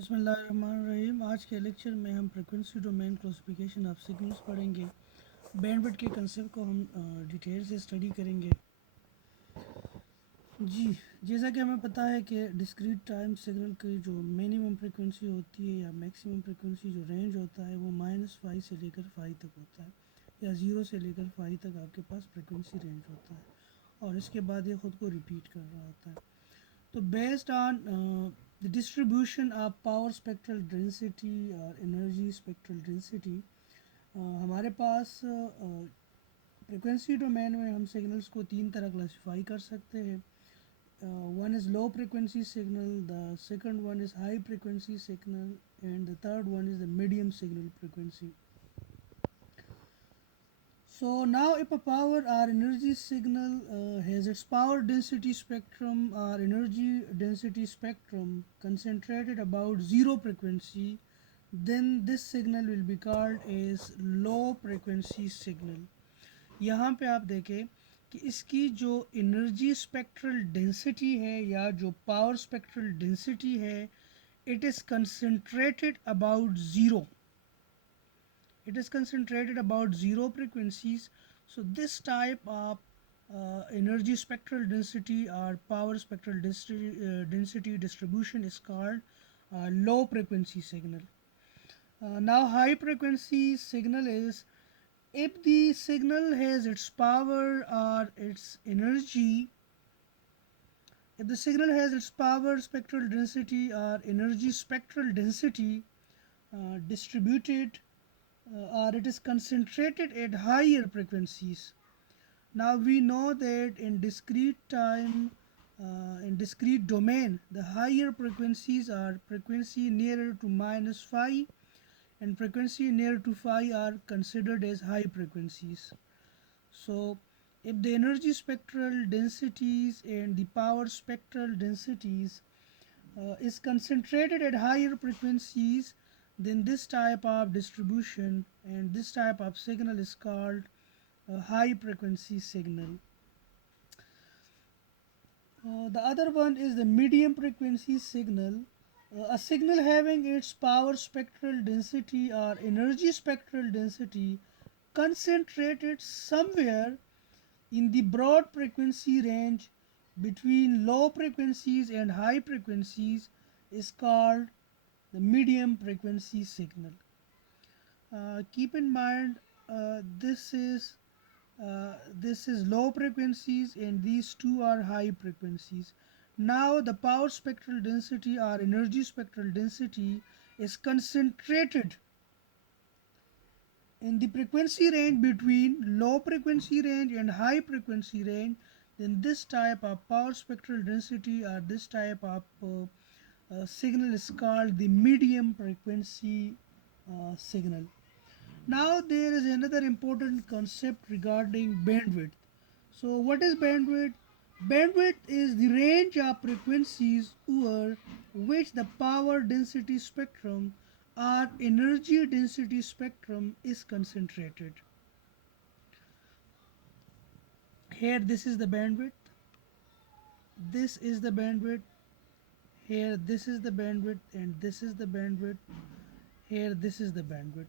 बिस्मिल्लाहिर्रहमानिर्रहीम। आज के लेक्चर में हम frequency domain classification of signals पढ़ेंगे। बैंडविड्थ के कंसेप्ट को हम डिटेल से स्टडी करेंगे। जी, जैसा कि हमें पता है कि डिस्क्रीट टाइम सिग्नल की जो मिनिमम फ्रिक्वेंसी होती है या मैक्सिमम फ्रिक्वेंसी जो रेंज होता है वो -5 से लेकर 5 तक होता है, या 0 से लेकर 5 तक आपके पास फ्रिक्वेंसी रेंज होता है, और इसके बाद ये ख़ुद को रिपीट कर रहा होता है। तो based on the distribution of power spectral density और एनर्जी स्पेक्ट्रल डेंसिटी, हमारे पास फ्रिक्वेंसी डोमेन में हम सिग्नल्स को तीन तरह क्लासिफाई कर सकते हैं। One is low frequency signal, the second one is high frequency signal, and the third one is the medium signal frequency. So now if a power or energy signal has its power density spectrum or energy density spectrum concentrated about zero frequency, then this signal will be called as low frequency signal. यहाँ पे आप देखें कि इसकी जो energy spectral density है या जो पावर स्पेक्ट्रल डेंसिटी है, it is concentrated about zero. It is concentrated about zero frequencies. So this type of energy spectral density or power spectral density distribution is called low frequency signal. Now high frequency signal is if the signal has its power or its energy, if the signal has its power spectral density or energy spectral density distributed or it is concentrated at higher frequencies. Now we know that in discrete time, in discrete domain, the higher frequencies are frequency nearer to -5 and frequency near to 5 are considered as high frequencies. So if the energy spectral densities and the power spectral densities is concentrated at higher frequencies, then this type of distribution and this type of signal is called a high frequency signal. The other one is the medium frequency signal. A signal having its power spectral density or energy spectral density concentrated somewhere in the broad frequency range between low frequencies and high frequencies is called the medium frequency signal. Keep in mind this is low frequencies and these two are high frequencies. Now the power spectral density or energy spectral density is concentrated in the frequency range between low frequency range and high frequency range, then this type of power spectral density or this type of signal is called the medium frequency signal. Now there is another important concept regarding bandwidth. So what is bandwidth? Bandwidth is the range of frequencies over which the power density spectrum or energy density spectrum is concentrated. Here this is the bandwidth, this is the bandwidth, here this is the bandwidth, and this is the bandwidth, here this is the bandwidth.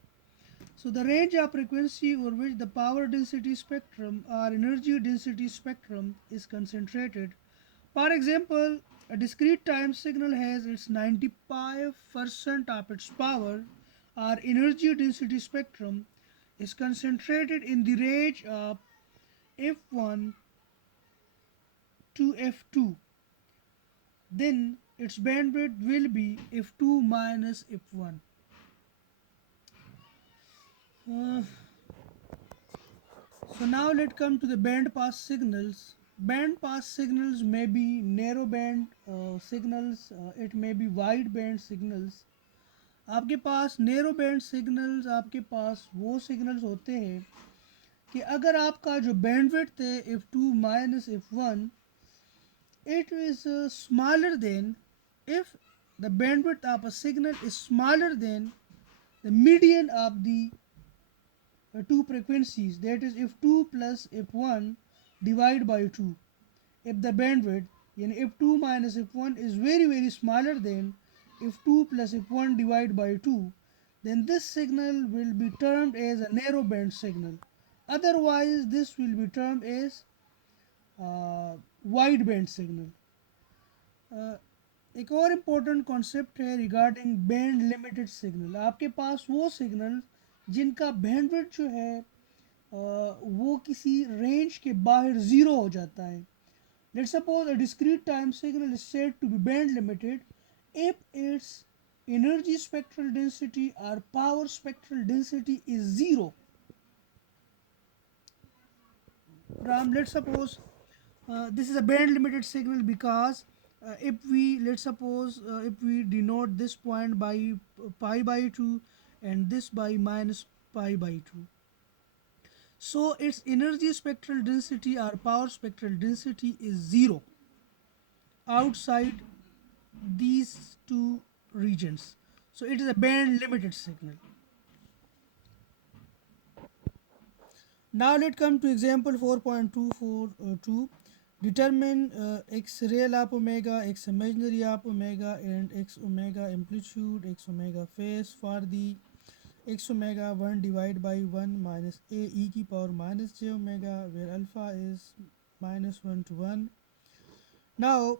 So the range of frequency over which the power density spectrum or energy density spectrum is concentrated. For example, a discrete time signal has its 95% of its power or energy density spectrum is concentrated in the range of f1 to f2. Then its bandwidth will be f2 minus f1. So now let's come to the band pass signals. Band pass signals may be narrow band signals, it may be wide band signals. आपके पास narrow band signals, आपके पास वो signals होते हैं कि अगर आपका जो bandwidth है f2 minus f1, it is smaller than, if the bandwidth of a signal is smaller than the median of the two frequencies, that is f2 plus f1 divided by 2. If the bandwidth in f2 minus f1 is very smaller than if 2 plus if 1 divided by 2, then this signal will be termed as a narrow band signal. Otherwise, this will be termed as wide band signal. एक और important concept है regarding band limited signal. आपके पास वो signal जिनका bandwidth जो है वो किसी रेंज के बाहर ज़ीरो हो जाता है. Let's suppose a discrete time signal is said to be band limited if its energy spectral density or power spectral density is zero. Ram, let's suppose this is a band limited signal because if we let's suppose if we denote this point by pi by 2 and this by minus pi by 2, so its energy spectral density or power spectral density is zero outside these two regions, so it is a band limited signal. Now let's come to example 4.242. Determine x real up omega, x imaginary up omega, and x omega amplitude, x omega phase for the x omega 1 divided by 1 minus a e की power minus j omega, where alpha is minus 1 to 1. Now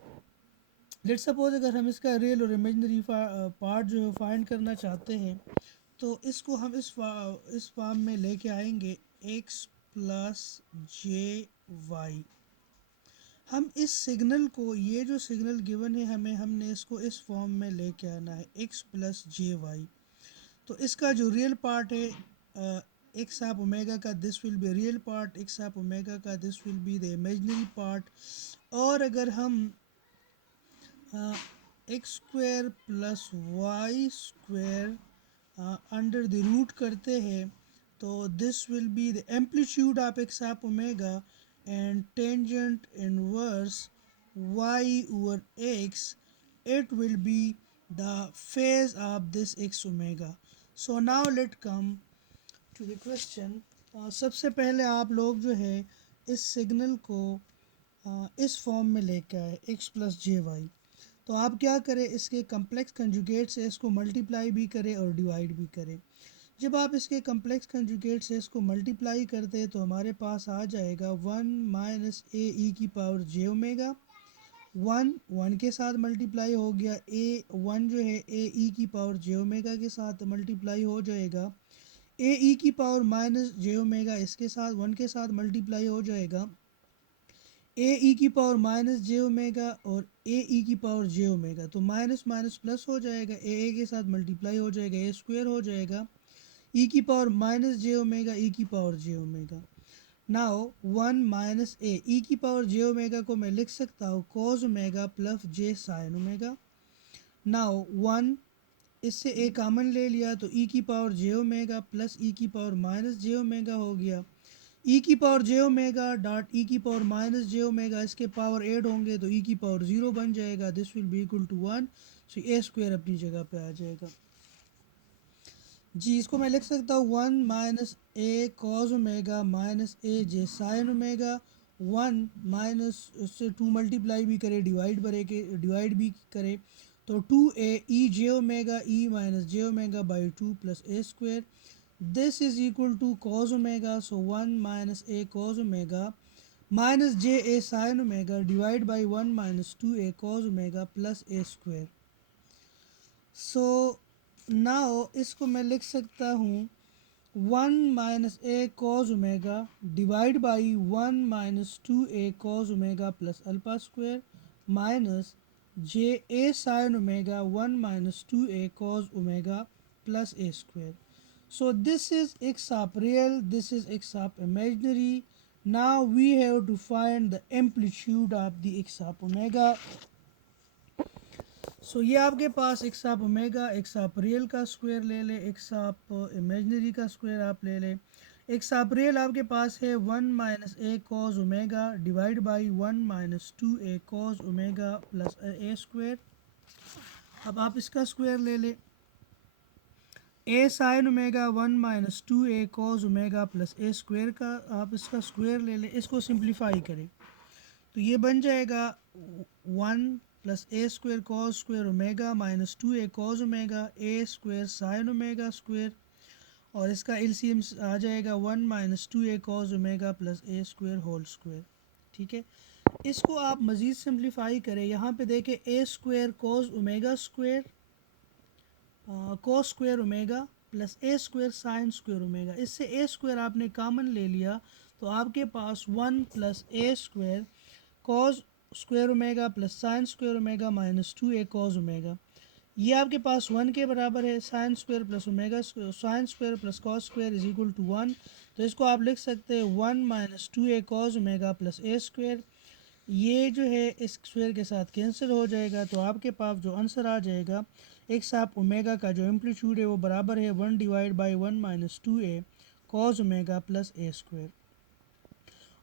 let's suppose अगर हम इसका real और imaginary part जो find करना चाहते हैं तो इसको हम इस फॉर्म में लेके आएंगे x प्लस जे वाई. हम इस सिग्नल को, ये जो सिग्नल गिवन है हमने इसको इस फॉर्म में लेके आना है x प्लस जे वाई. तो इसका जो रियल पार्ट है x ऑफ ओमेगा का, this will be real part. x of omega का, this will be the imaginary part. और अगर हम X square plus Y square under the root करते हैं तो this will be the amplitude of X of omega and tangent inverse y over x, it will be the phase of this x omega. So now let's come to the question. सबसे पहले आप लोग जो है इस signal को इस form में लेके आए x प्लस जे वाई. तो आप क्या करें, इसके कम्प्लेक्स कंजुगेट से इसको मल्टीप्लाई भी करें और डिवाइड भी करें. जब आप इसके कम्प्लेक्स कंजुगेट से इसको मल्टीप्लाई करते हैं तो हमारे पास आ जाएगा 1 माइनस ए ई की पावर जे ओमेगा. 1 के साथ मल्टीप्लाई हो गया, ए 1 जो है ए ई की पावर जे ओमेगा के साथ मल्टीप्लाई हो जाएगा. ए ई की पावर माइनस जे ओमेगा इसके साथ 1 के साथ मल्टीप्लाई हो जाएगा. ए ई की पावर माइनस जे ओमेगा और ए ई की पावर जे ओमेगा, तो माइनस माइनस प्लस हो जाएगा, ए के साथ मल्टीप्लाई हो जाएगा, ए स्क्वायर हो जाएगा. ई की पावर माइनस जे ओमेगा, ई की power J omega. Now 1 minus A, E की पावर जे ओमेगा को मैं लिख सकता हूँ कॉस ओमेगा प्लस जे साइन ओमेगा. नाउ 1 इससे ए कॉमन ले लिया तो ई की power J omega plus E की पावर माइनस जे ओमेगा हो गया. ई की power J omega dot E की पावर माइनस जे ओमेगा, इसके पावर ऐड होंगे तो ई की पावर 0 बन जाएगा. This will be equal to 1. So a square अपनी जगह पे आ जाएगा. जी इसको मैं लिख सकता हूँ 1 minus A cos omega minus A J sine omega. 1 minus से 2 मल्टीप्लाई भी करे, डिवाइड भी करे तो 2 A E J omega E minus J omega by 2 plus A square. This is equal to cos omega. So 1 minus A cos omega minus J A sine omega divide by 1 minus 2 A cos omega plus A square. So now इसको मैं लिख सकता हूँ 1 minus A cos omega divide by 1 minus 2 A cos omega plus alpha square minus J A sine omega 1 minus 2 A cos omega plus A square. So this is x of real, this is x of imaginary. Now we have to find the amplitude of the x of omega. So ये आपके पास x of omega, x of real का square ले ले, x of imaginary का square आप ले ले. x of real आपके पास है 1 minus A cos omega divide by 1 minus 2 A cos omega plus A square. अब आप इसका स्क्वायर ले ले, ए sine omega 1 minus 2 A cos omega plus A square का आप इसका स्क्वायर ले लें. इसको सिंप्लीफाई करें तो ये बन जाएगा 1 plus A square cos square omega minus 2a cos omega A square sine omega square, और इसका एलसीएम आ जाएगा 1 minus 2a cos omega plus ए स्क्वायर होल स्क्वायर। ठीक है, इसको आप मज़ीद सिंप्लीफाई करें, यहाँ पे देखें A square cos omega square cos square omega plus A square sine square omega, इससे ए स्क्वायर आपने कॉमन ले लिया तो आपके पास 1 प्लस ए square cos square omega plus sine square omega minus 2a cos omega, ये आपके पास 1 के बराबर है। Sine square plus omega sine square plus cos square is equal to 1, तो इसको आप लिख सकते हैं 1 minus 2a cos omega plus ए स्क्वायर, ये जो है इस स्क्वायर के साथ कैंसिल हो जाएगा, तो आपके पास जो आंसर आ जाएगा एक्स आप ओमेगा का जो एम्पलीट्यूड है वो बराबर है 1 divide by 1 minus 2a cos omega plus A square,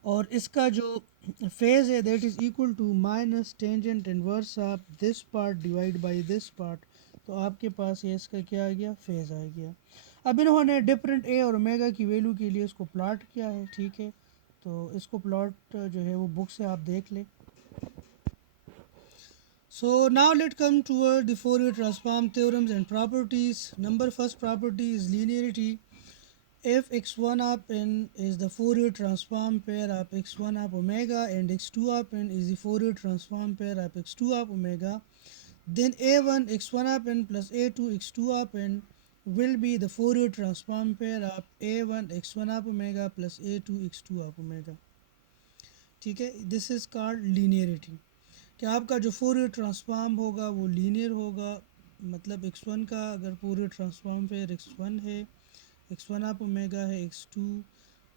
और इसका जो फेज़ है that is equal to minus tangent inverse of this part divide by this part, तो आपके पास ये इसका क्या आ गया, फेज़ आ गया। अब इन्होंने डिफरेंट ए और ओमेगा की वैल्यू के लिए इसको प्लॉट किया है। ठीक है, तो इसको प्लॉट जो है वो बुक से आप देख लें। So now let's come toward the Fourier transform theorems and properties. Number first property is linearity. If x1 of n is the Fourier transform pair of x1 of omega and x2 of n is the Fourier transform pair of x2 of omega, then a1 x1 of n plus a2 x2 of n will be the Fourier transform pair of a1 x1 of omega plus a2 x2 of omega. ठीक है, this is called linearity, कि आपका जो Fourier transform होगा वो linear होगा, मतलब x1 का अगर फोरियर ट्रांसफॉर्म पेयर x1 है, x1 आप ओमेगा है, x2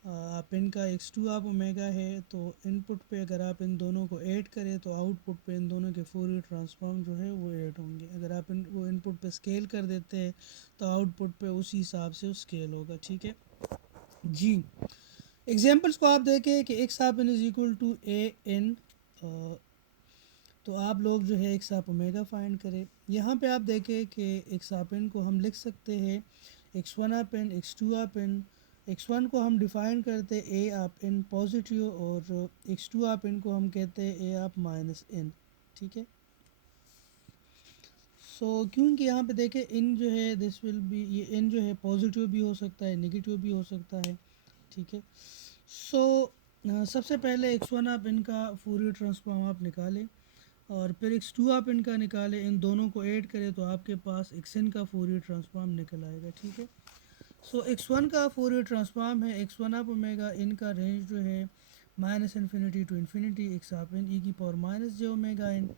आप इनका x2 आप ओमेगा है, तो इनपुट पे अगर आप इन दोनों को ऐड करें तो आउटपुट पे इन दोनों के फोरियर ट्रांसफॉर्म जो है वो ऐड होंगे। अगर आप वो इनपुट पे स्केल कर देते हैं तो आउटपुट पे उसी हिसाब से स्केल होगा। ठीक है जी, एग्जांपल्स को आप देखें कि x of n is equal to a n, तो आप लोग जो है एक्स आप ओमेगा फाइंड करें। यहाँ पे आप देखें कि एक्स आप एन को हम लिख सकते हैं x one of N, x two of N. X one को हम डिफ़ाइन करते हैं ए आप एन पॉजिटिव, और एक्स टू आप एन को हम कहते हैं ए आप माइनस एन। ठीक है, सो क्योंकि यहाँ पे देखें इन जो है दिस विल बी, ये इन जो है पॉजिटिव भी हो सकता है, नेगेटिव भी हो सकता है। ठीक है, सो सबसे पहले एक्स वन आप इनका फोरियर ट्रांसफॉर्म आप निकालें, और फिर एक्स टू आप इनका निकालें, इन दोनों को ऐड करें तो आपके पास एक्स एन का फोरियर ट्रांसफॉर्म निकल आएगा। ठीक है, सो एक्स वन का फोरियर ट्रांसफॉर्म है एक्स वन आप ओमेगा, इनका रेंज जो है minus infinity to infinity x of n e की पावर माइनस जे ओमेगा एन।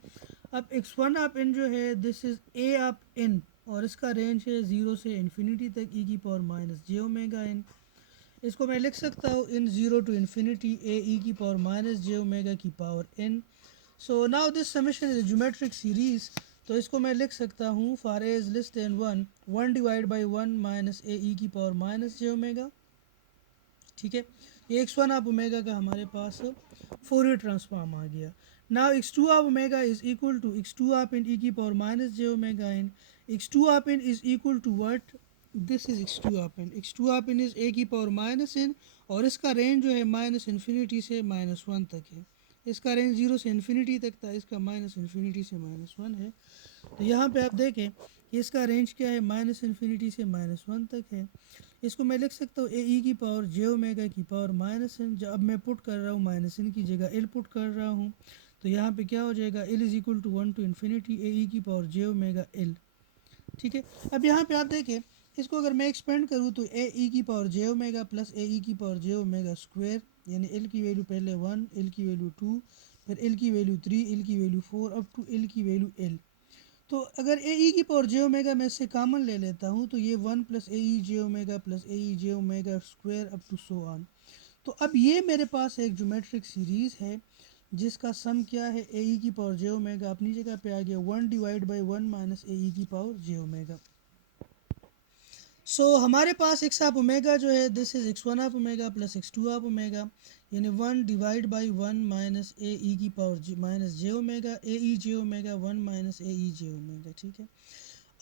अब एक्स वन आप एन जो है दिस इज़ ए आप एन, और इसका रेंज है 0 से इन्फिनिटी तक ई की पावर माइनस जे ओमेगा एन। इसको मैं लिख सकता हूँ इन 0 टू इन्फिनिटी ए ई की पावर माइनस जे ओमेगा की power N. So now this summation is geometric series, तो इसको मैं लिख सकता हूँ for A is less than 1 1 divide by 1 minus A E की पावर माइनस जे ओमेगा। ठीक है, ये एक्स वन ऑफ ओमेगा का हमारे पास फोरियर ट्रांसफॉर्म आ गया। Now X two of omega is equal to X two of n ई की power minus J omega n. X two of n is equal to what, this is X two of n, X two of n is A की power minus n, और इसका range जो है minus infinity से minus one तक है। इसका range 0 से इन्फिनिटी तक था, इसका माइनस इन्फिनिटी से माइनस वन है। तो यहाँ पे आप देखें कि इसका रेंज क्या है, माइनस इन्फिनिटी से माइनस वन तक है। इसको मैं लिख सकता हूँ ए ई की पावर जे ओमेगा की पावर माइनस एन। जब अब मैं पुट कर रहा हूँ माइनस एन की जगह एल पुट कर रहा हूँ, तो यहाँ पे क्या हो जाएगा, L is equal to 1 to infinity A E की पावर जे ओमेगा एल। ठीक है, अब यहाँ पे आप देखें इसको अगर मैं एक्सपेंड करूँ तो ए ई की power J omega plus a E की पावर जे ओमेगा स्क्वायर, यानी एल की वैल्यू पहले 1, एल की वैल्यू 2, फिर एल की वैल्यू 3, एल की वैल्यू 4, अप टू एल की वैल्यू एल। तो अगर ए ई की पावर जे ओमेगा मैं इससे कॉमन ले लेता हूँ तो ये 1 plus a E J omega plus a E J omega square up to so on. तो अब ये मेरे पास एक ज्योमेट्रिक सीरीज़ है जिसका सम क्या है, ए ई की पावर जे ओमेगा अपनी जगह पे आ गया 1 divide by 1 minus A E की पावर जे ओमेगा। सो हमारे पास एक्स ऑफ ओमेगा जो है this is x one of omega plus x two of omega, यानी 1 divide by 1 minus A E की power minus J omega A E J omega 1 minus A E J omega. ठीक है,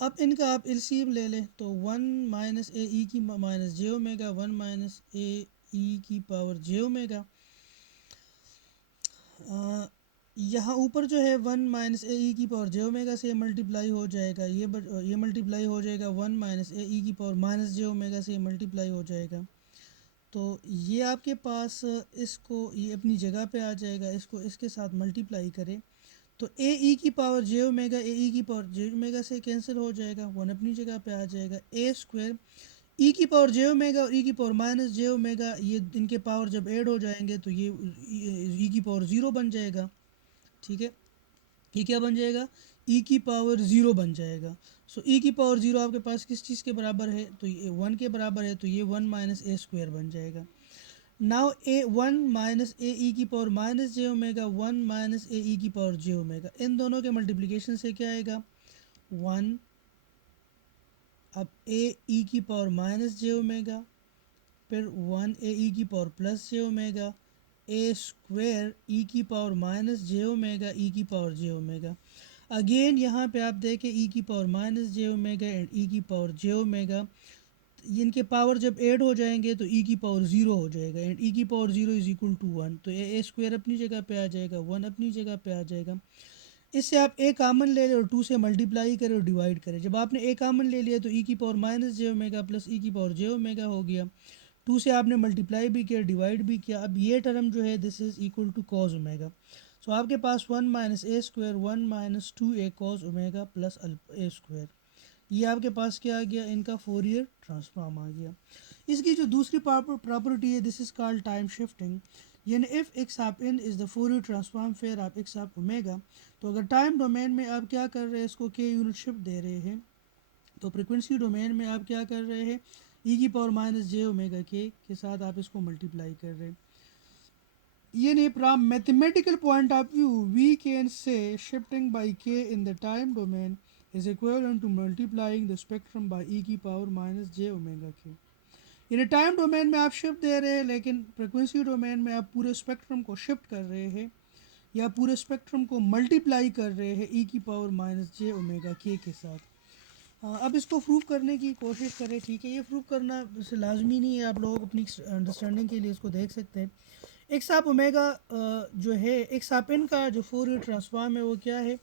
अब इनका आप LCM ले लें तो 1 माइनस ए ई की minus J omega 1 minus A E की पावर जे ओमेगा, यहाँ ऊपर जो है वन माइनस ए ई की पावर जे ओमेगा से मल्टीप्लाई हो जाएगा, ये मल्टीप्लाई हो जाएगा वन माइनस ए ई की पावर माइनस जे ओमेगा से मल्टीप्लाई हो जाएगा। तो ये आपके पास इसको ये अपनी जगह पे आ जाएगा, इसको इसके साथ मल्टीप्लाई करें तो ए ई की power J omega A E की पावर जे ओमेगा से कैंसिल हो जाएगा, वन अपनी जगह पे आ जाएगा। ए स्क्वायर ई की पावर जे ओमेगा और ई की पावर माइनस जे ओमेगा, ये इनके पावर जब ऐड हो जाएंगे तो ये ई की पावर ज़ीरो बन जाएगा। ठीक है, ये क्या बन जाएगा, ई की पावर ज़ीरो बन जाएगा। सो ई की पावर ज़ीरो आपके पास किस चीज़ के बराबर है, तो ये वन के बराबर है, तो ये वन माइनस ए स्क्वायर बन जाएगा। Now A one minus A E की power minus J omega, one minus A E की पावर जे ओमेगा, इन दोनों के मल्टीप्लिकेशन से क्या आएगा, वन। अब ए ई की पावर माइनस जे ओमेगा, फिर वन ए ई की power plus J omega, A square ई की पावर माइनस जे ओमेगा ई की पावर जे ओमेगा। अगेन यहाँ पे आप देखें ई की power minus J omega and ई की पावर जे ओमेगा, इनके पावर जब ऐड हो जाएंगे तो ई की पावर ज़ीरो हो जाएगा एंड ई की power zero is equal to one. तो ए स्क्वायर अपनी जगह पे आ जाएगा, वन अपनी जगह पे आ जाएगा। इससे आप ए कामन ले लें और टू से मल्टीप्लाई करें और डिवाइड करें। जब आपने ए कामन ले लिया तो ई की पावर माइनस जे ओमेगा प्लस ई की पावर जे ओमेगा हो गया। टू से आपने मल्टीप्लाई भी किया, डिवाइड भी किया। अब ये टर्म जो है this is equal to cos omega. So आपके पास one minus A square, one minus two A cos omega plus A square, ये आपके पास क्या आ गया, इनका फोरियर ट्रांसफॉर्म आ गया। इसकी जो दूसरी प्रॉपर्टी है this is called time shifting. यानी if X of n is the Fourier transform pair of X of omega, तो अगर टाइम डोमेन में आप क्या कर रहे हैं, इसको के यूनिट शिफ्ट दे रहे हैं, तो फ्रिक्वेंसी डोमेन में आप क्या कर रहे हैं, ई की पावर माइनस जे ओमेगा के साथ आप इसको मल्टीप्लाई कर रहे हैं। यानी from mathematical point of view we can say shifting by K in the time domain is equal to multiplying the spectrum by E की पावर माइनस जे ओमेगा के। यानी टाइम डोमेन में आप शिफ्ट दे रहे हैं, लेकिन फ्रिक्वेंसी डोमेन में आप पूरे स्पेक्ट्रम को शिफ्ट कर रहे हैं या पूरे स्पेक्ट्रम को मल्टीप्लाई कर रहे हैं ई की पावर माइनस जे ओमेगा के साथ। अब इसको प्रूव करने की कोशिश करें। ठीक है, ये प्रूव करना वैसे लाजमी नहीं है, आप लोग अपनी अंडरस्टैंडिंग के लिए इसको देख सकते हैं। एक्स आप ओमेगा जो है, एक्स आप इन का जो फोरियर ट्रांसफॉर्म है वो क्या है,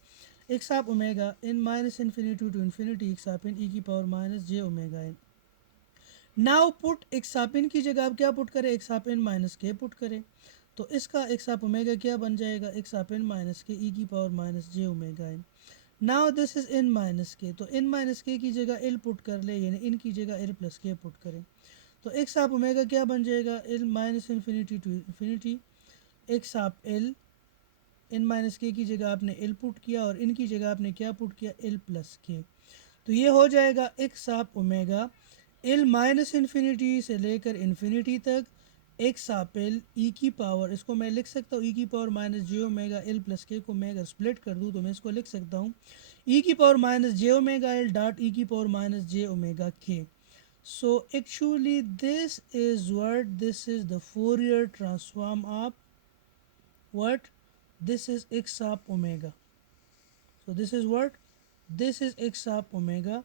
x of omega n minus infinity to infinity x of n ई की power minus J omega n. Now put x of n की जगह आप क्या पुट करें, एक्स आप इन माइनस के पुट करें, तो इसका एक्स आप ओमेगा क्या बन जाएगा, एक्स आप इन माइनस के ई की power minus J omega n. Now this is in minus के, तो इन माइनस के की जगह एल पुट कर ले, यानी इन की जगह एल प्लस के पुट करें, तो एक्स आप ओमेगा क्या बन जाएगा, l minus infinity to infinity x of l, n minus k की जगह आपने एल पुट किया और इन की जगह आपने क्या पुट किया, एल प्लस के। तो ये हो जाएगा x of omega L minus infinity से लेकर इन्फिनिटी तक एक्स आप एल ई की पावर, इसको मैं लिख सकता हूँ ई की पावर माइनस जे ओमेगा एल प्लस के को मैं अगर स्प्लिट कर दूँ तो मैं इसको लिख सकता हूँ ई की पावर माइनस जे ओमेगा एल डॉट ई की पावर माइनस जे ओमेगा के। So actually this is what, this is the Fourier transform of what, this is x of omega. So this is what, this is x of omega.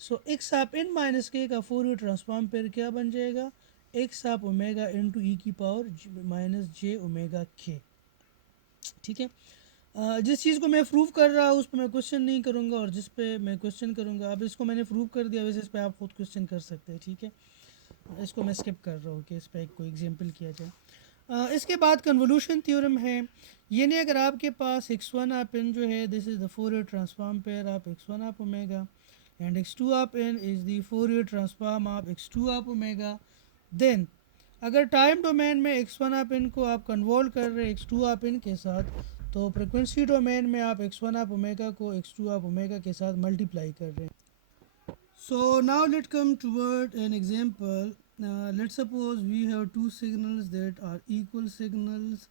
So x of n minus के का Fourier transform फिर क्या बन जाएगा, x of omega into ई की power minus जे omega के। ठीक है, जिस चीज़ को मैं प्रूव कर रहा हूँ उस पर मैं क्वेश्चन नहीं करूँगा और जिस पे मैं क्वेश्चन करूँगा, अब इसको मैंने प्रूव कर दिया, वैसे इस पर आप खुद क्वेश्चन कर सकते हैं। ठीक है, इसको मैं स्किप कर रहा हूँ कि इस पर एक कोई एग्जांपल किया जाए। इसके बाद कन्वोल्यूशन थ्योरम है। ये नहीं, अगर आपके पास एक्स वन आप एन जो है this is the Fourier transform pair of x one of omega and x two of n is the Fourier transform of x two of omega. Then अगर time domain में x one of n को आप convolve कर रहे हैं x two आप इन के साथ, तो फ्रिक्वेंसी डोमेन में आप एक्स वन आप ओमेगा को एक्स टू आप ओमेगा के साथ मल्टीप्लाई कर रहे हैं। So now let's come toward an example. Let's suppose we have two signals that are equal signals.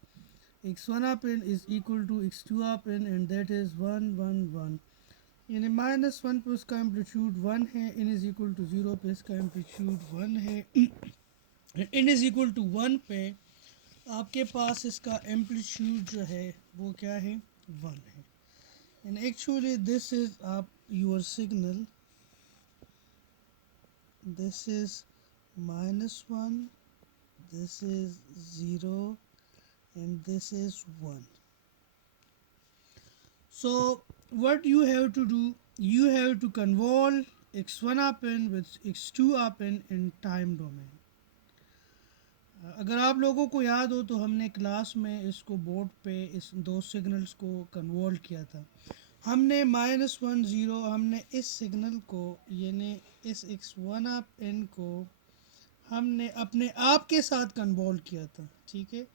x1 up n is equal to x2 up n and that is 1 1 1। यानी minus one पे उसका amplitude one है, n is equal to zero पे इसका amplitude one है, n is equal to one पे आपके पास इसका एम्पलीट्यूड जो है वो क्या है, वन है। एंड एक्चुअली दिस इज़ आप your signal, this is minus 1, this is 0 and this is 1। So what you have to do, you have to convolve x1 up n with x2 up n in time domain. अगर आप लोगों को याद हो तो हमने class में इसको बोर्ड पे इस दो सिग्नल्स को कन्वॉल्व किया था. हमने -1 0 हमने इस सिग्नल को यानी इस x1 आप n को हमने अपने आप के साथ कन्वॉल्व किया था. ठीक है,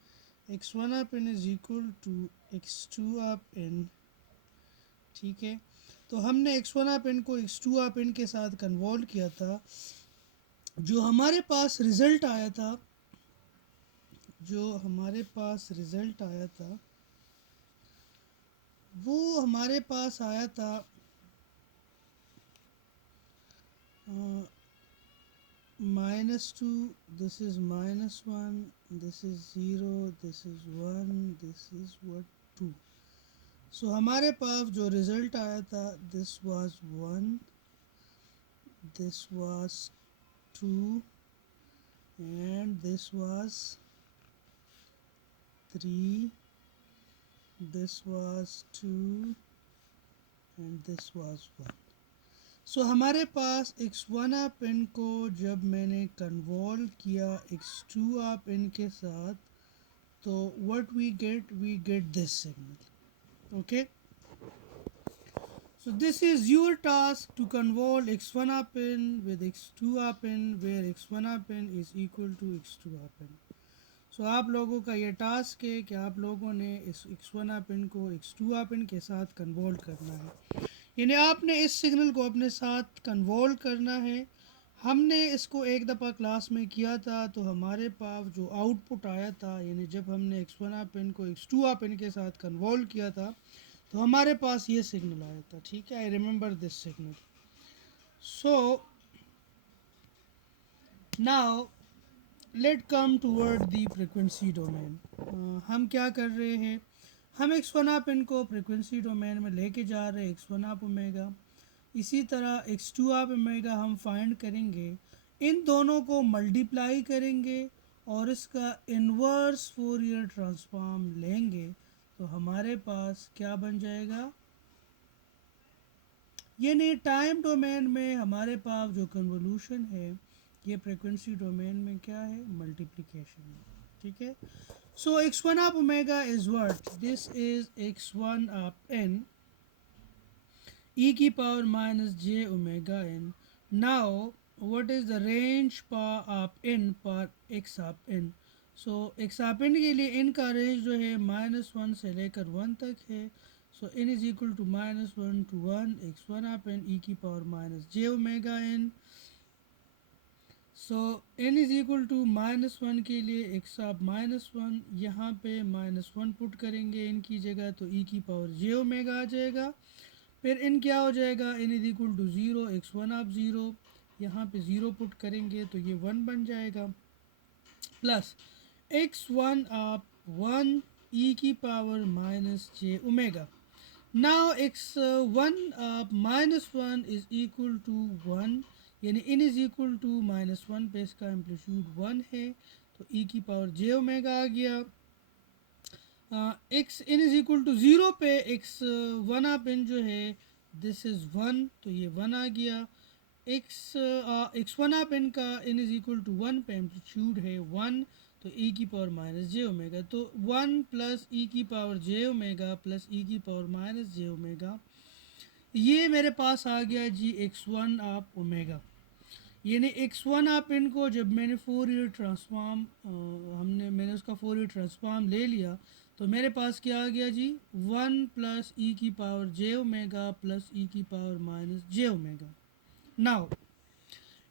x1 आप n is equal to x2 आप n. ठीक है, तो हमने x1 आप n को x2 आप n के साथ कन्वॉल्व किया था. जो हमारे पास रिज़ल्ट आया था, जो हमारे पास रिज़ल्ट आया था वो हमारे पास आया था -2, this is -1, this is 0, this is 1, this is 2. सो हमारे पास जो रिज़ल्ट आया था, this was 1, this was 2 and this was 3, this was 2 and this was 1. सो हमारे पास x1 आप n को जब मैंने कन्वॉल्व किया x2 आप n के साथ, तो what we get this signal. Okay, so this is your task to convolve x1 up n with x2 up n where x1 up n is equal to x2 up n. सो आप लोगों का ये task है कि आप लोगों ने इस x1 आप n को x2 आप n के साथ कन्वॉल्व करना है, यानी आपने इस सिग्नल को अपने साथ कन्वॉल्व करना है. हमने इसको एक दफ़ा क्लास में किया था, तो हमारे पास जो आउटपुट आया था, यानी जब हमने x1 आप n को x2 आप n के साथ कन्वॉल्व किया था, तो हमारे पास ये सिग्नल आया था. ठीक है, I remember this signal. So now let come toward the frequency domain. हम क्या कर रहे हैं, हम x1 आप इनको फ्रिक्वेंसी डोमेन में लेके जा रहे हैं, x1 आप ओमेगा. इसी तरह x2 आप ओमेगा हम फाइंड करेंगे, इन दोनों को मल्टीप्लाई करेंगे और इसका इन्वर्स फोरियर ट्रांसफॉर्म लेंगे, तो हमारे पास क्या बन जाएगा, यानी टाइम डोमेन में हमारे पास जो कन्वोल्यूशन है ये फ्रिक्वेंसी डोमेन में क्या है, मल्टीप्लिकेशन है. ठीक है, सो x1 of omega is what, this is x1 of n e की power minus J omega n. Now what is the range of n पर x of n. So x of n के लिए n का range जो है -1 से लेकर 1 तक है. So n is equal to -1 to 1 x1 of n e की power minus J omega n. So n is equal to -1 के लिए x ऑफ -1, यहाँ पे -1 पुट करेंगे n की जगह, तो e की पावर जे ओमेगा आ जाएगा. फिर n क्या हो जाएगा, n is equal to 0, x1 of 0, यहाँ पे 0 पुट करेंगे तो ये 1 बन जाएगा, प्लस x1 ऑफ 1 e की power minus J omega. Now x1 of -1 is equal to 1, यानी n इज़ इक्वल टू -1 पे इसका एम्पलीट्यूड 1 है, तो e की पावर जे ओमेगा आ गया. x n is equal to 0 पे x1 ऑफ n जो है दिस इज़ 1, तो ये 1 आ गया. x1 ऑफ n का n इज़ इक्वल टू 1 पे एम्पलीट्यूड है 1, तो e की पावर माइनस जे ओमेगा, तो 1 प्लस e की power J omega plus e की पावर माइनस जे ओमेगा, ये मेरे पास आ गया जी x1 ऑफ ओमेगा. यानी x1 ऑफ n को जब मैंने फोरियर ट्रांसफॉर्म मैंने उसका फोरियर ट्रांसफॉर्म ले लिया, तो मेरे पास क्या आ गया जी, 1 प्लस e की power J omega plus e की power minus J omega. Now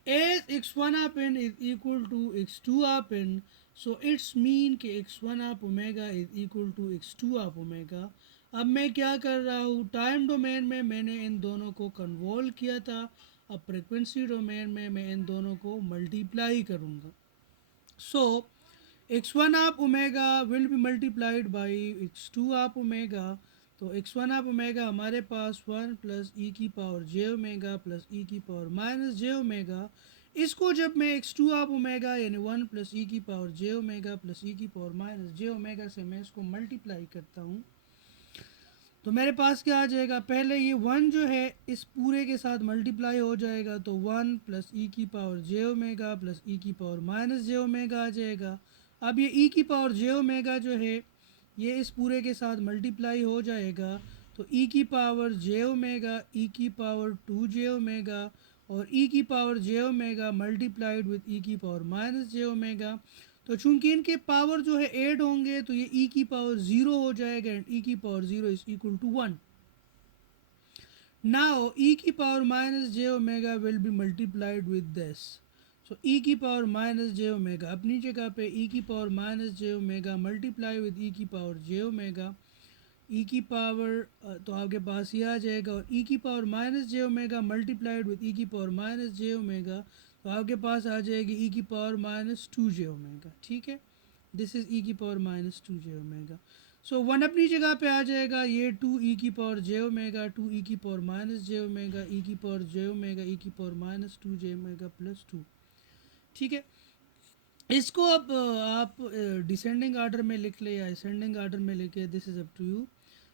as x1 of n is equal to x2 of n, so it's mean कि x1 of omega is equal to x2 of omega. अब मैं क्या कर रहा हूँ, time domain में मैंने इन दोनों को कन्वॉल्व किया था, अब फ्रिक्वेंसी डोमेन में मैं इन दोनों को मल्टीप्लाई करूँगा. सो x1 of omega will be multiplied by x2 of omega, तो x1 ऑफ ओमेगा हमारे पास 1 प्लस e की power J omega plus e की पावर माइनस जे ओमेगा. इसको जब मैं x2 ऑफ ओमेगा यानी 1 प्लस e की power J omega plus e की पावर माइनस जे ओमेगा से मैं इसको मल्टीप्लाई करता हूँ, तो मेरे पास क्या आ जाएगा, पहले ये वन जो है इस पूरे के साथ मल्टीप्लाई हो जाएगा, तो वन प्लस ई की power J omega plus E की पावर माइनस जे ओमेगा आ जाएगा। अब ये ई की पावर जे ओमेगा जो है ये इस पूरे के साथ मल्टीप्लाई हो जाएगा, तो ई की पावर जे ओमेगा ई की पावर टू जे ओमेगा और ई की power J omega multiplied with E की पावर माइनस जे ओमेगा। तो चूंकि इनके पावर जो है ऐड होंगे तो ये ई की पावर ज़ीरो हो जाएगा एंड ई की power zero is equal to one. Now E की power minus J omega will be multiplied with this, so E की पावर माइनस जे ओमेगा अपनी जगह पे ई की power minus J omega multiply with E की power J omega, ई की power तो आपके पास ये आ जाएगा, और ई की power minus J omega multiplied with E की पावर माइनस जे ओमेगा, तो आपके पास आ जाएगी ई की power minus two J omega. ठीक है, दिस इज़ ई की power minus two J omega. So one अपनी जगह पे आ जाएगा, ये टू ई की power J omega two E की पावर माइनस जे ओमेगा ई की पावर जे ओमेगा ई की power minus two J omega plus to. ठीक है, इसको अब आप डिसेंडिंग आर्डर में लिख ले या असेंडिंग आर्डर में लिखे, this is up to you.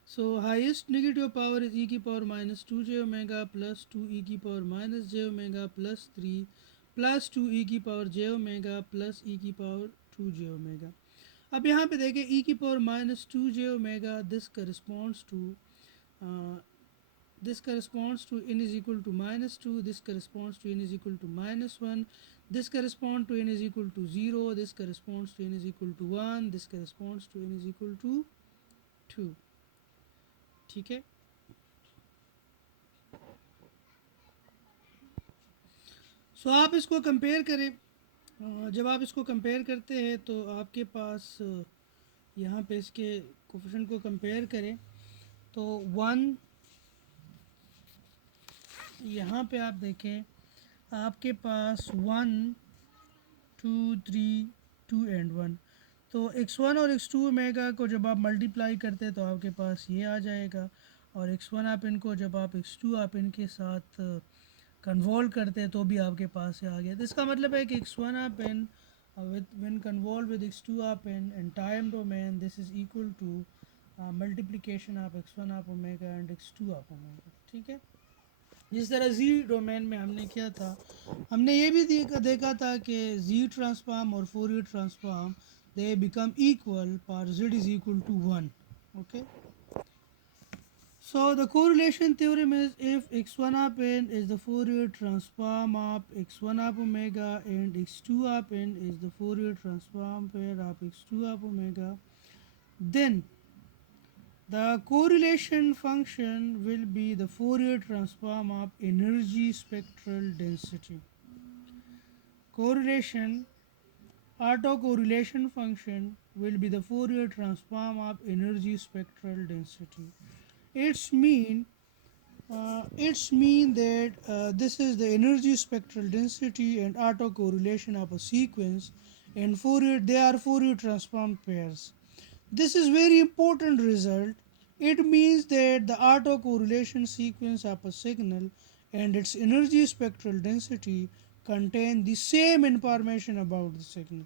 So highest negative power is E की power minus two J omega plus two E की पावर माइनस जे omega plus three plus two E की power J omega plus E की power to J omega. अब यहाँ पे देखें E की power minus two J omega, this corresponds to n is equal to minus 2, this corresponds to n is equal to minus 1, this corresponds to n is equal to 0, this corresponds to n is equal to 1, this corresponds to n is equal to 2। ठीक है, सो आप इसको compare करें। जब आप इसको compare करते हैं तो आपके पास यहाँ पे इसके कोफिशिएंट को कंपेयर करें तो वन, यहाँ पे आप देखें आपके पास one two three two and one, तो x1 और x2 ओमेगा को जब आप मल्टीप्लाई करते हैं तो आपके पास ये आ जाएगा, और x1 आप इनको जब आप x2 आप इनके साथ कन्वॉल्व करते हैं तो भी आपके पास ये आ गया। तो इसका मतलब है कि x1 आप इन with when convolved with x2 up in time domain, this is equal to multiplication of x1 up omega and x2 up omega। ठीक है, जिस तरह z डोमेन में हमने किया था, हमने ये भी देखा था कि z ट्रांसफॉर्म और Fourier transform they become equal पर z is equal to one. Okay, so the correlation theorem is if x1 up n is the Fourier transform of x1 up omega and x2 up n is the Fourier transform pair of x2 up omega, then the correlation function will be the Fourier transform of energy spectral density। Correlation autocorrelation function will be the Fourier transform of energy spectral density। It's mean that this is the energy spectral density and autocorrelation of a sequence, and Fourier they are Fourier transform pairs। This is very important result. It means that the autocorrelation sequence of a signal and its energy spectral density contain the same information about the signal।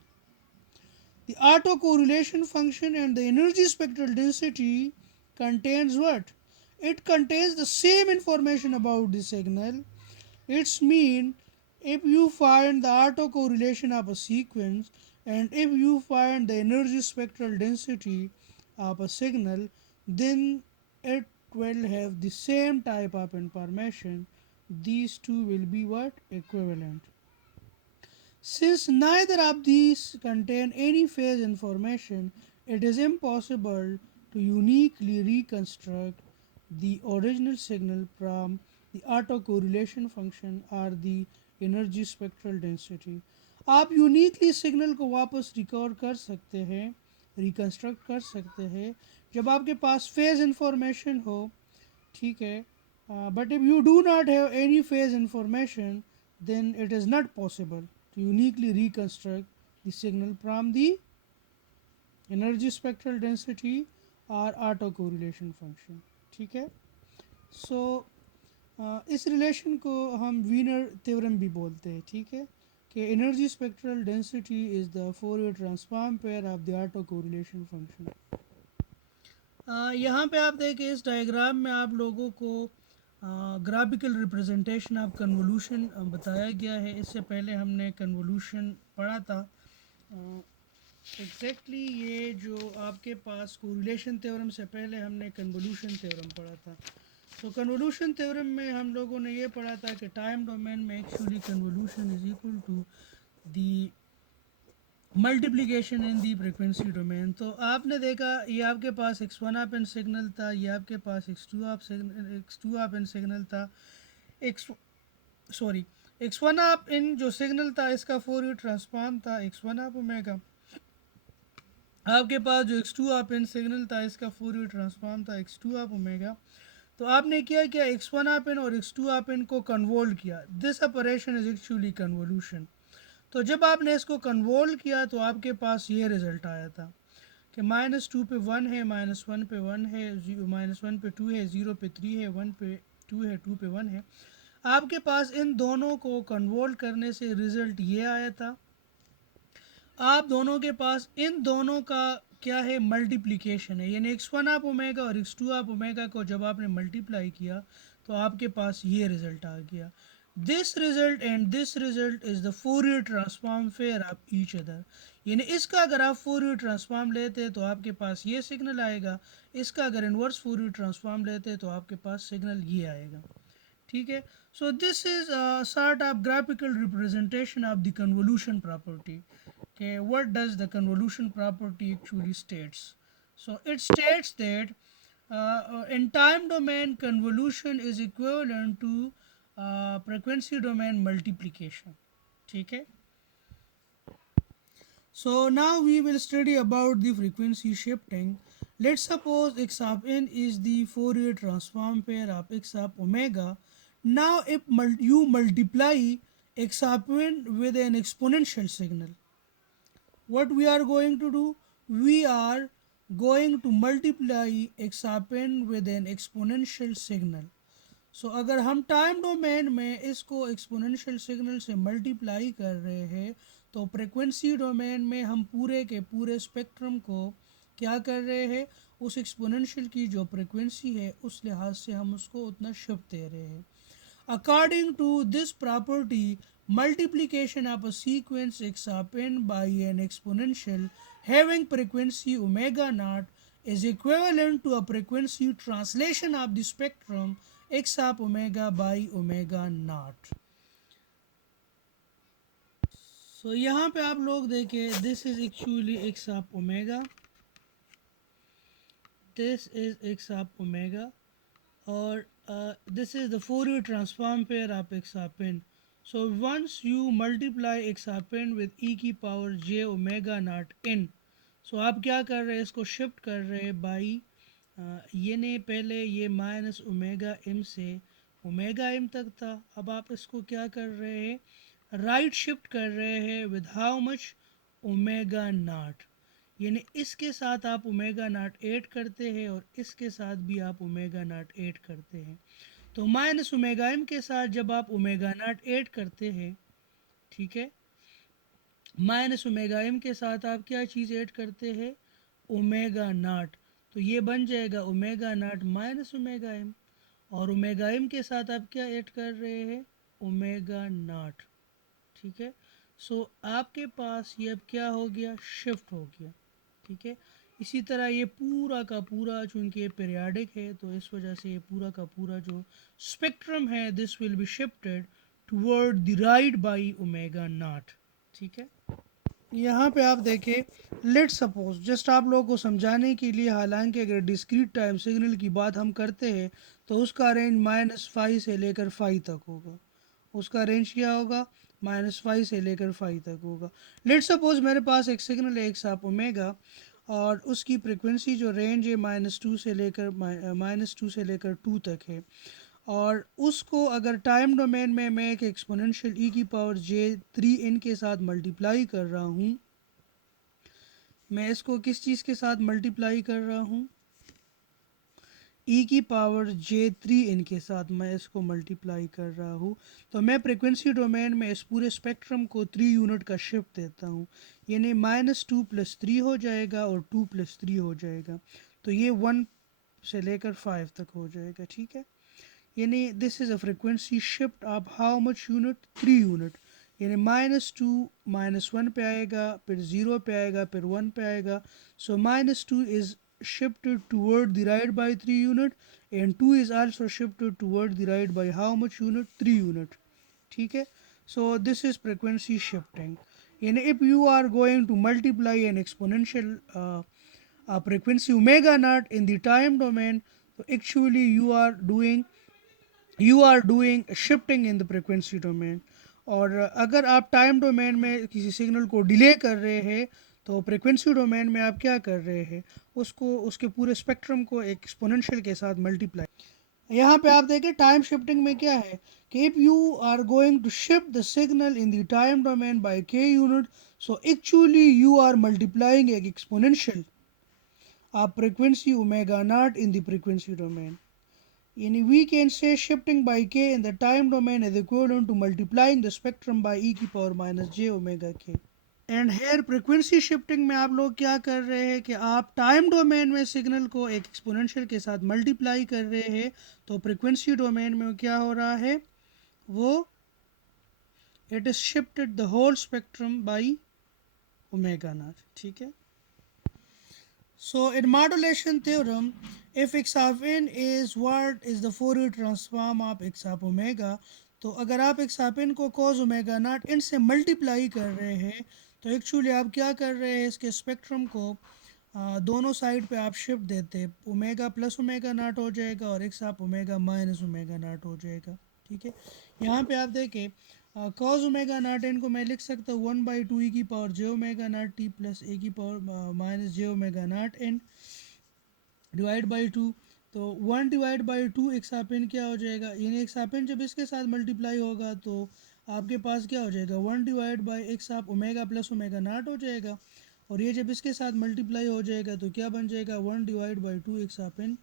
The autocorrelation function and the energy spectral density contains what? It contains the same information about the signal. It's mean if you find the autocorrelation of a sequence and if you find the energy spectral density of a signal, then it will have the same type of information. These two will be what? Equivalent। Since neither of these contain any phase information, it is impossible to uniquely reconstruct the original signal from the autocorrelation function or the energy spectral density। आप uniquely signal को वापस record कर सकते हैं, reconstruct कर सकते हैं जब आपके पास फेज इंफॉर्मेशन हो। ठीक है, but if you do not have any phase information then it is not possible to uniquely reconstruct the signal from the energy spectral density or autocorrelation function। ठीक है, सो इस रिलेशन को हम वीनर थ्योरम भी बोलते हैं। ठीक है, कि energy spectral density is the Fourier transform pair of the autocorrelation function। यहाँ पे आप देखें इस डायग्राम में आप लोगों को ग्राफिकल रिप्रेजेंटेशन ऑफ कन्वोल्यूशन बताया गया है। इससे पहले हमने कन्वोल्यूशन पढ़ा था। एग्जैक्टली ये जो आपके पास कोरिलेशन थ्योरम से पहले हमने कन्वोल्यूशन थ्योरम पढ़ा था। तो कन्वोल्यूशन थ्योरम में हम लोगों ने ये पढ़ा था कि टाइम डोमेन में actually convolution is equal to the multiplication in the frequency domain. तो आपने देखा ये आपके पास x1 आप एन सिग्नल था, ये आपके पास x2 आप एन सिग्नल था। एक्स सॉरी x1 आप इन जो सिग्नल था इसका फोरियर ट्रांसफॉर्म था x1 आप ओमेगा। आपके पास जो x2 आप इन सिग्नल था इसका फोरियर ट्रांसफॉर्म था x2 आप ओमेगा। तो आपने क्या किया, x1 आप इन और x2 आप इन को कन्वोल्व किया। This operation is actually convolution. तो जब आपने इसको कन्वोल्व किया तो आपके पास ये रिज़ल्ट आया था कि -2 पे 1 है, -1 पे 1 है, -1 पे 2 है, 0 पे 3 है, 1 पे 2 है, 2 पे 1 है। आपके पास इन दोनों को कन्वोल्व करने से रिज़ल्ट ये आया था। आप दोनों के पास इन दोनों का क्या है, मल्टीप्लिकेशन है, यानी x1 आप ओमेगा और x2 आप ओमेगा को जब आपने मल्टीप्लाई किया तो आपके पास ये रिज़ल्ट आ गया। This result and this result is the Fourier transform fair of each other. यानी इसका अगर आप फोरियर ट्रांसफॉर्म लेते हैं तो आपके पास ये सिग्नल आएगा, इसका अगर इन्वर्स फोरियर ट्रांसफॉर्म लेते हैं तो आपके पास सिग्नल ये आएगा। ठीक है। So this is sort of graphical representation of the convolution property. Okay, what does the convolution property actually states? So it states that in time domain convolution is equivalent to frequency domain multiplication. ठीक है। So now we will study about the frequency shifting. Let's suppose x of n is the Fourier transform pair of x of omega. Now if you multiply x of n with an exponential signal, what we are going to do? We are going to multiply x of n with an exponential signal. सो अगर हम time domain में इसको exponential signal से multiply कर रहे हैं तो frequency domain में हम पूरे के पूरे स्पेक्ट्रम को क्या कर रहे हैं, उस एक्सपोनेंशियल की जो फ्रिक्वेंसी है उस लिहाज से हम उसको उतना शिफ्ट दे रहे हैं। According to this property, multiplication of a sequence x of n by an exponential having frequency omega naught is equivalent to a frequency translation of the spectrum x of omega by omega naught. So यहाँ पे आप लोग देखें, this is actually x of omega, this is x of omega, or this is the Fourier transform pair of x of n. So once you multiply x of n with e की power j omega naught n, सो आप क्या कर रहे हैं, इसको shift कर रहे हैं बाई ये ने पहले ये माइनस ओमेगा m से ओमेगा m तक था, अब आप इसको क्या कर रहे हैं, राइट शिफ्ट कर रहे हैं with how much, omega naught. यानी इसके साथ आप ओमेगा नॉट ऐड करते हैं और इसके साथ भी आप ओमेगा नॉट ऐड करते हैं। तो माइनस ओमेगा एम के साथ जब आप ओमेगा नॉट ऐड करते हैं, ठीक है, माइनस ओमेगा एम के साथ आप क्या चीज़ ऐड करते हैं, ओमेगा नॉट। तो ये बन जाएगा omega naught minus omega m, और ओमेगा एम के साथ आप क्या ऐड कर रहे हैं, ओमेगा नॉट। ठीक है। सो आपके पास ये अब क्या हो गया, शिफ्ट हो गया। ठीक है। इसी तरह ये पूरा का पूरा चूंकि ये पीरियाडिक है तो इस वजह से ये पूरा का पूरा जो स्पेक्ट्रम है this will be shifted toward the right by omega naught. ठीक है। यहाँ पे आप देखें, लेट सपोज जस्ट आप लोगों को समझाने के लिए, हालांकि अगर डिस्क्रीट टाइम सिग्नल की बात हम करते हैं तो उसका रेंज -5 से लेकर 5 तक होगा। उसका रेंज क्या होगा, -5 से लेकर 5 तक होगा। लेट सपोज मेरे पास एक सिग्नल है एक्स आप ओमेगा और उसकी फ्रिक्वेंसी जो रेंज है -2 से लेकर 2 तक है, और उसको अगर टाइम डोमेन में मैं एक एक्सपोनेंशियल ई की पावर j3n के साथ मल्टीप्लाई कर रहा हूँ, मैं इसको किस चीज़ के साथ मल्टीप्लाई कर रहा हूँ, ई की पावर j3n के साथ मैं इसको मल्टीप्लाई कर रहा हूँ, तो मैं फ्रिक्वेंसी डोमेन में इस पूरे स्पेक्ट्रम को 3 यूनिट का शिफ्ट देता हूँ। यानी -2 + 3 हो जाएगा और 2 + 3 हो जाएगा। तो ये 1 से लेकर 5 तक हो जाएगा, ठीक है। यानी this is a frequency shift of how much unit, 3 unit. यानी -2 -1 पे आएगा, फिर 0 पे आएगा, फिर 1 पे आएगा। सो -2 is shifted toward the right by 3 unit and 2 is also shifted toward the right by how much unit, 3 unit, ठीक है। So this is frequency shifting. यानी if you are going to multiply an exponential frequency omega naught in the time domain, so actually you are doing shifting in the frequency domain। और अगर आप time domain में किसी signal को delay कर रहे हैं तो फ्रिक्वेंसी डोमेन में आप क्या कर रहे हैं, उसको उसके पूरे स्पेक्ट्रम को एक एक्सपोनेंशियल के साथ मल्टीप्लाई। यहाँ पे आप देखें टाइम शिफ्टिंग में क्या है कि if you are going to shift the signal in the time domain by K unit, so actually you are multiplying एक exponential of frequency omega naught in the frequency domain. Yani we can say shifting by k in the time domain is equivalent to multiplying the spectrum by e की power minus j omega k। And here frequency shifting में आप लोग क्या कर रहे हैं कि आप टाइम डोमेन में सिग्नल को एक एक्सपोनेंशियल के साथ मल्टीप्लाई कर रहे हैं, तो फ्रिक्वेंसी डोमेन में क्या हो रहा है, वो it is shifted the whole spectrum by omega naught, ठीक है। So in modulation theorem, if x of n is what is the Fourier transform of x of omega, तो अगर आप x of n को cos ओमेगा नॉट n से multiply कर रहे हैं तो एक्चुअली आप क्या कर रहे हैं, इसके स्पेक्ट्रम को दोनों साइड पे आप शिफ्ट देते हैं, ओमेगा प्लस ओमेगा नॉट हो जाएगा और x of omega minus omega not हो जाएगा, ठीक है। यहाँ पे आप देखें कॉज ओमेगा नॉट एन को मैं लिख सकता हूँ 1/2 ई की power J omega naught T plus A की power minus J omega naught N divide by 2। तो 1/2 एक्स आप एन क्या हो जाएगा, यानी एक्स आप एन जब इसके साथ मल्टीप्लाई होगा तो आपके पास क्या हो जाएगा, 1/एक्स आप ओमेगा प्लस ओमेगा नॉट हो जाएगा। और ये जब इसके साथ मल्टीप्लाई हो जाएगा तो क्या बन जाएगा, 1/2 x of n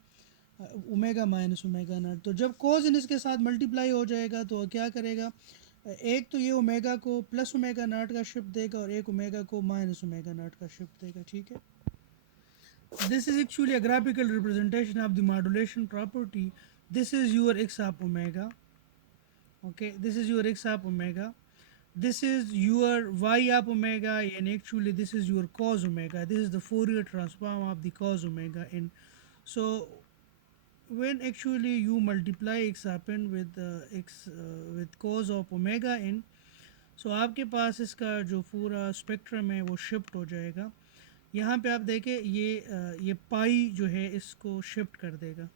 omega minus omega naught. तो जब कोज इन इसके साथ मल्टीप्लाई हो जाएगा तो क्या करेगा, एक तो ये ओमेगा को प्लस ओमेगा नॉट का शिफ्ट देगा और एक ओमेगा को माइनस ओमेगा नॉट का शिफ्ट देगा, ठीक है। This is actually a graphical representation of the modulation property. This is your x of omega, okay, this is your x of omega, this is your y of omega, and actually this is your cos omega. This is the Fourier transform of the cos omega n. So when actually you multiply x happen with with cos of omega n, so आपके पास इसका जो पूरा spectrum है वो shift हो जाएगा। यहाँ पे आप देखें ये पाई जो है इसको शिफ्ट कर देगा,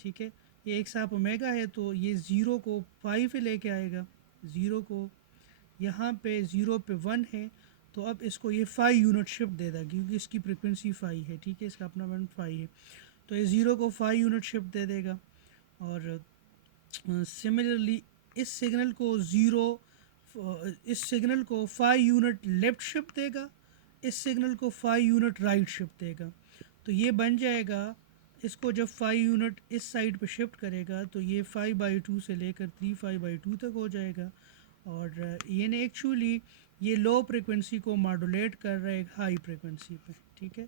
ठीक है। ये एक्स आप ओमेगा है तो ये ज़ीरो को पाई पे लेके आएगा, ज़ीरो को यहाँ पे 0 पे 1 है तो अब इसको ये 5 यूनिट शिफ्ट दे देगा क्योंकि इसकी फ्रिक्वेंसी 5 है, ठीक है, इसका अपना वन 5 है। तो ये 0 को 5 यूनिट शिफ्ट दे देगा और सिमिलरली इस सिग्नल को इस सिग्नल को 5 यूनिट लेफ़्ट शिफ्ट देगा, इस सिग्नल को 5 यूनिट राइट शिफ्ट देगा। तो ये बन जाएगा, इसको जब 5 यूनिट इस साइड पे शिफ्ट करेगा तो ये 5/2 से लेकर 3/2 तक हो जाएगा। और ये ने एक्चुअली ये लो फ्रिक्वेंसी को मॉड्यूलेट कर रहा है एक हाई फ्रिक्वेंसी पे, ठीक है।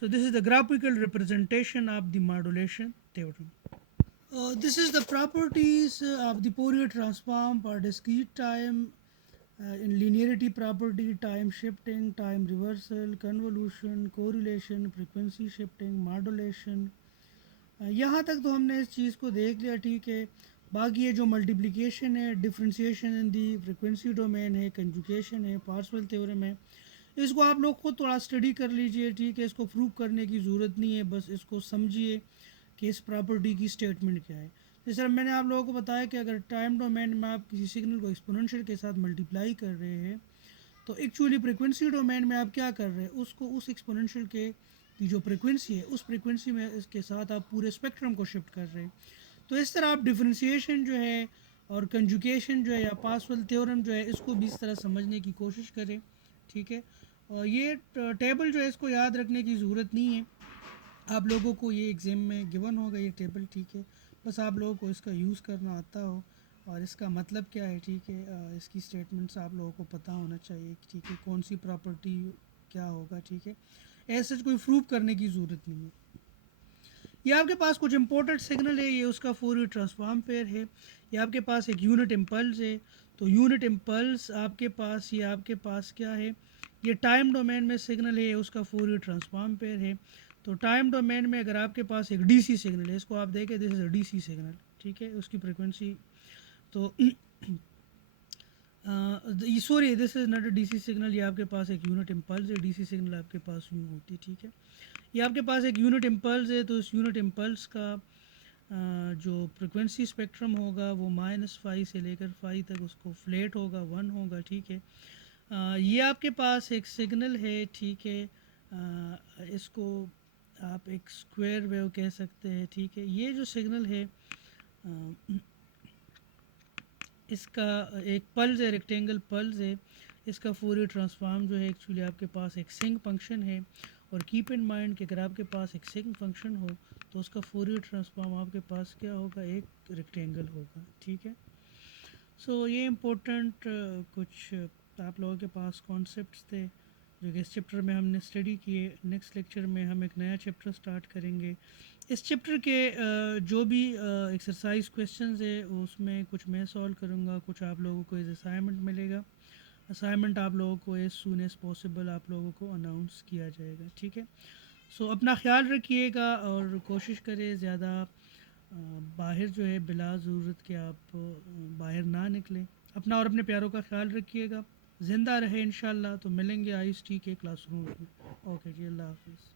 So this is the graphical representation of the modulation theorem. This is the properties of the Fourier transform for discrete time, in linearity property, time shifting, time reversal, convolution, correlation, frequency shifting, modulation। यहाँ तक तो हमने इस चीज़ को देख लिया, ठीक है। बाकी ये जो मल्टीप्लिकेशन है, differentiation in the frequency domain है, कंजुगेशन है, पार्शियल थ्योरम है, इसको आप लोग खुद थोड़ा स्टडी कर लीजिए, ठीक है। इसको प्रूव करने की ज़रूरत नहीं है, बस इसको समझिए कि इस प्रॉपर्टी की स्टेटमेंट क्या है। जैसे मैंने आप लोगों को बताया कि अगर टाइम डोमेन में आप किसी सिग्नल को एक्सपोनेंशियल के साथ मल्टीप्लाई कर रहे हैं तो एक्चुअली फ्रिक्वेंसी डोमेन में आप क्या कर रहे हैं, उसको उस एक्सपोनेंशियल के की जो फ्रिक्वेंसी है उस फ्रिक्वेंसी में इसके साथ आप पूरे स्पेक्ट्रम को शिफ्ट कर रहे हैं। तो इस तरह आप डिफ्रेंशिएशन जो है और कंजुगेशन जो है या पार्शियल थ्योरम जो है इसको भी इस तरह समझने की कोशिश करें, ठीक है। और ये टेबल जो है इसको याद रखने की ज़रूरत नहीं है, आप लोगों को ये एग्ज़ाम में गिवन होगा ये टेबल, ठीक है। बस आप लोगों को इसका यूज़ करना आता हो और इसका मतलब क्या है, ठीक है, इसकी स्टेटमेंट्स आप लोगों को पता होना चाहिए, ठीक है, कौन सी प्रॉपर्टी क्या होगा, ठीक है। ऐसे कोई प्रूव करने की ज़रूरत नहीं है। ये आपके पास कुछ इंपॉर्टेंट सिग्नल है, ये उसका फोरियर ट्रांसफॉर्म पेयर है। ये आपके पास एक यूनिट इम्पल्स है, तो यूनिट इम्पल्स आपके पास, ये आपके पास क्या है, ये टाइम डोमेन में सिग्नल है, ये उसका फोरियर ट्रांसफॉर्म पेयर है। तो टाइम डोमेन में अगर आपके पास एक डीसी सिग्नल है, इसको आप देखें, this is a DC signal, ठीक है, उसकी फ्रिक्वेंसी तो sorry this is not a DC signal, ये आपके पास एक यूनिट इम्पल्स है। डीसी सिग्नल आपके पास यूँ होती है, ठीक है। ये आपके पास एक यूनिट इम्पल्स है, तो इस यूनिट इम्पल्स का जो फ्रिक्वेंसी स्पेक्ट्रम होगा वो -5 से लेकर 5 तक उसको फ्लैट होगा, 1 होगा, ठीक है। ये आपके पास एक सिग्नल है, ठीक है। इसको आप एक स्क्वायर वेव कह सकते हैं, ठीक है। ये जो सिग्नल है इसका एक पल्स है, रेक्टेंगल पल्स है। इसका फोरियर ट्रांसफॉर्म जो है एक्चुअली आपके पास एक सिंक फंक्शन है। और कीप इन माइंड कि अगर आपके पास एक सिंक फंक्शन हो तो उसका फोरियर ट्रांसफॉर्म आपके पास क्या होगा, एक रेक्टेंगल होगा, ठीक है। सो ये इम्पोर्टेंट कुछ आप लोगों के पास कॉन्सेप्ट्स थे जो कि इस चैप्टर में हमने स्टडी किए। नेक्स्ट लेक्चर में हम एक नया चैप्टर स्टार्ट करेंगे। इस चैप्टर के जो भी एक्सरसाइज क्वेश्चंस है उसमें कुछ मैं सॉल्व करूँगा, कुछ आप लोगों को एज असाइनमेंट मिलेगा। असाइनमेंट आप लोगों को एज सून एज पॉसिबल आप लोगों को अनाउंस किया जाएगा, ठीक है। सो अपना ख्याल रखिएगा और कोशिश करें ज़्यादा बाहर जो है बिला ज़रूरत के आप बाहर ना निकलें। अपना और अपने प्यारों का ख्याल रखिएगा। ज़िंदा रहे इंशाल्लाह। तो मिलेंगे आइस टी के क्लासरूम में। ओके जी, अल्लाह हाफिज़।